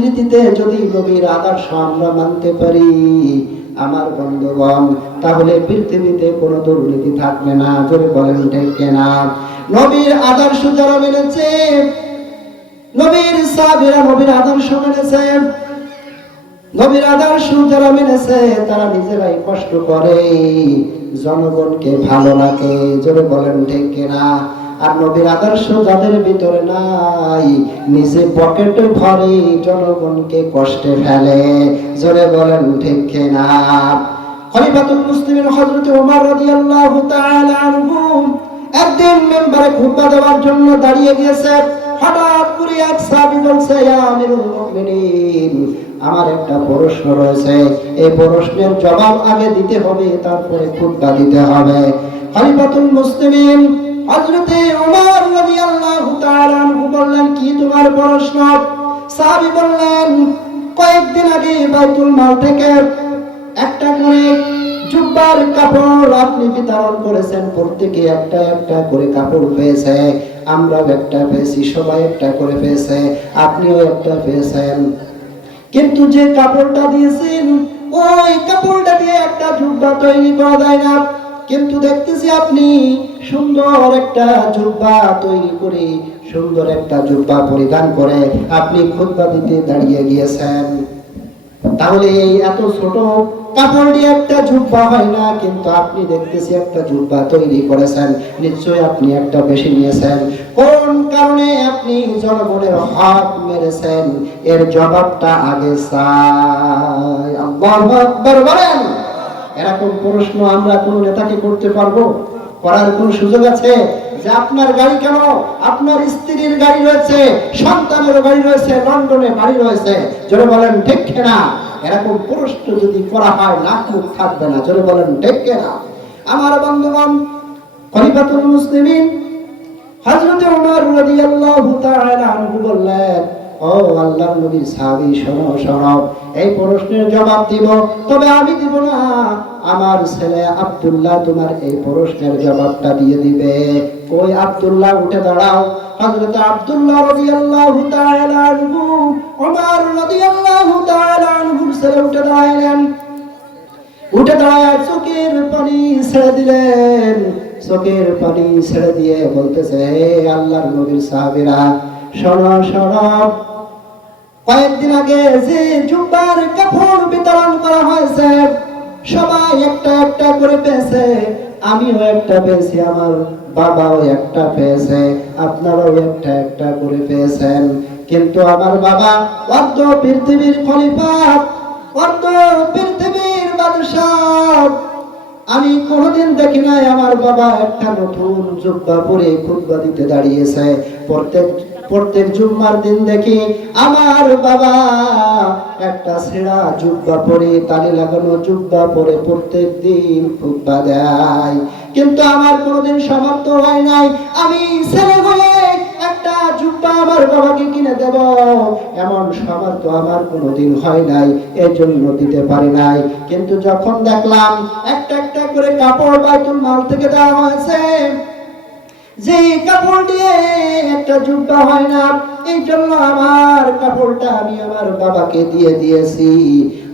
রীতিতে যদি নবীর আদর্শ আমরা মানতে পারি আমার বন্ধুগণ, তাহলে পৃথিবীতে কোনো দুর্নীতি থাকবে না। জোরে বলেন ঠিক না? নবীর আদর্শ যারা মেনেছে, নবীর সাহাবীরা নবীর আদর্শ মেনেছে, নবীর আদর্শ যারা মেনেছে তারা নিজেরাই কষ্ট করে, জনগণকে ভালো রাখে। জোরে বলেন ঠিক না? আর নবীর আদর্শ যাদের ভিতরে নাই, নিজে পকেটে ভরে জনগণকে কষ্টে ফেলে। জোরে বলেন ঠিক না? খলিফাতুল মুসলিমিন হযরত ওমর রাদিয়াল্লাহু তাআলা আনহু একদিন মিম্বরে খুতবা দেওয়ার জন্য দাঁড়িয়ে গিয়েছে। হঠাৎ করে এক সাহাবী বলছে, ইয়া আমিরুল মুমিনিন, আমার একটা প্রশ্ন রয়েছে, এই প্রশ্নের জবাব আগে দিতে হবে, তারপরে খুতবা দিতে হবে। খলিফাতুল মুসলিমিন হযরত ওমর রাদিয়াল্লাহু তাআলা আনহু বললেন, কি তোমার প্রশ্ন? সাহাবী বললেন, কয়েকদিন আগে বাইতুল মাল থেকে একটা করে জুব্বার কাপড় আপনি বিতরণ করেছেন, প্রত্যেকে একটা একটা করে কাপড় পেয়েছে, আমরাও একটা পেয়েছি, সবাই একটা করে পেয়েছে, আপনিও একটা পেয়েছেন। কিন্তু যে কাপড়টা দিয়েছেন ওই কাপড়টা দিয়ে একটা জুব্বা তৈরি করা যায় না। কিন্তু দেখতেছি আপনি সুন্দর একটা জুব্বা তৈরি করে, সুন্দর একটা জুব্বা পরিধান করে আপনি খুতবা দিতে দাঁড়িয়ে গিয়েছেন। তাহলে এই এত ছোট কাপড় দিয়ে একটা জুব্বা হয় না, কিন্তু আপনি দেখতেছি একটা জুব্বা তৈরি করেছেন, নিশ্চয়ই আপনি একটা বেশি নিয়েছেন। কোন কারণে আপনি জনগণের হক মেরেছেন? এর জবাবটা আগে চাই। আল্লাহু আকবার বলেন। এরকম প্রশ্ন আমরা কোন নেতাকে করতে পারবো? করার কোন সুযোগ আছে? যে আপনার গাড়ি কেন, আপনার স্ত্রীর গাড়ি রয়েছে, সন্তানের গাড়ি রয়েছে, লন্ডনে বাড়ি রয়েছে, জোরে বলেন ঠিক না? এরকম প্রশ্ন যদি করা হয় নাক মুখ থাকবে না। জোরে বলেন ঠিক না? আমার বন্ধুগণ, খলিফাতুল মুসলিমিন হযরত ওমর রাদিয়াল্লাহু তাআলা আনহু বললেন, ও আল্লাহর নবীর সাহাবী, শোনো শোনো, এই প্রশ্নের জবাব দিব, তবে আমি দিব না, আমার ছেলে আব্দুল্লাহ তোমার এই প্রশ্নের জবাবটা দিয়ে দিবে। ওই আব্দুল্লাহ উঠে দাঁড়াও। হযরত আব্দুল্লাহ রাদিয়াল্লাহু তাআলা আনহু ওমর রাদিয়াল্লাহু তাআলা আনহুর ছেলে উঠে দাঁড়ালেন। উঠে দাঁড়ায় চোখের পানি ছেড়ে দিলেন। চোখের পানি ছেড়ে দিয়ে বলতেছে, হে আল্লাহর নবীর সাহাবীরা, শোনো শোনো, কয়েকদিন আগে যে জুব্বার কাপড় বিতরণ করা হয়েছে, সবাই একটা একটা করে পেয়েছে, আমিও একটা পেয়েছি, আমার বাবাও একটা পেয়েছে, আপনারাও একটা একটা করে পেয়েছেন। কিন্তু আমার বাবা অর্ধ পৃথিবীর খলিফা, অর্ধ পৃথিবীর বাদশাহ, আমি কোনোদিন দেখি নাই আমার বাবা একটা নতুন জুব্বা পরে খুতবা দিতে দাঁড়িয়েছে। প্রত্যেক জুম্মার দিন দেখি আমার বাবা একটা ছেঁড়া জুব্বা পরে, তালি লাগানো জুব্বা পরে প্রত্যেক দিন খুতবা দেয়। কিন্তু আমার কোনোদিন সামর্থ্য হয় নাই আমি ছেলে হয়ে একটা জুব্বা আমার বাবাকে কিনে দেব, এমন সামর্থ্য আমার কোনোদিন হয় নাই, এজন্য দিতে পারি নাই। কিন্তু যখন দেখলাম একটা একটা করে কাপড় বাইতুল মাল থেকে দেওয়া হয়েছে, যে কাপড় দিয়ে একটা জুব্বা হয় না, এই জন্য আমার কাপড়টা আমি আমার বাবাকে দিয়ে দিয়েছি।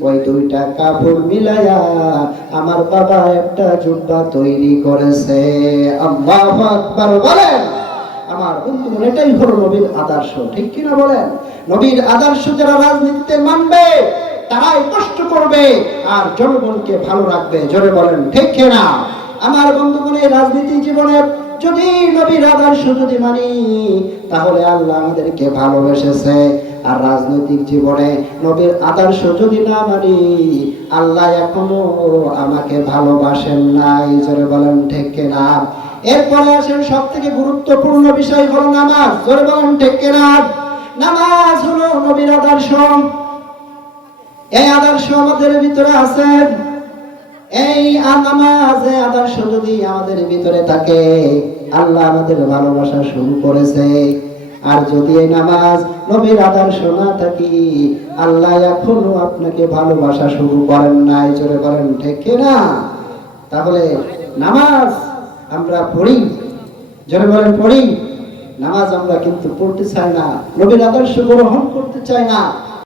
ওই দুইটা কাপড় মিলাইয়া আমার বাবা একটা জুব্বা তৈরি করেছে। আল্লাহু আকবার বলেন। আমার বন্ধুগণ, এটাই হলো নবীর আদর্শ, ঠিক কিনা বলেন? নবীর আদর্শ যারা রাজনীতিতে মানবে তারাই কষ্ট করবে আর জনগণকে ভালো রাখবে। জোরে বলেন ঠিক কিনা? আমার বন্ধুগণ, এই রাজনীতি জীবনে যদি নবীর আদর্শ যদি মানি, তাহলে আল্লাহ আমাদেরকে ভালোবেসেছে। আর রাজনৈতিক জীবনে নবীর আদর্শ যদি না মানি, আল্লাহ এখনো আমাকে ভালোবাসেন নাই। জোরে বলেন ঠিক কিনা? এরপরে আসেন সব থেকে গুরুত্বপূর্ণ বিষয় হলো নামাজ। জোরে বলেন ঠিক কিনা? নামাজ হলো নবীর আদর্শ। এই আদর্শ আমাদের ভিতরে আছে। এই নামাজে আদর্শ যদি আমাদের ভিতরে থাকে, আল্লাহ আমাদের ভালোবাসা শুরু করেছে। আর যদি এই নামাজ নবীর আদর্শ না থাকি, আল্লাহ এখনো আপনাকে ভালোবাসা শুরু করেন নাই। জোরে বলেন ঠিক কিনা? তাহলে নামাজ আমরা পড়ি, জোরে বলেন পড়ি, নামাজ আমরা কিন্তু পড়তে চাই না, নবীর আদর্শ গ্রহণ করতে চাই না।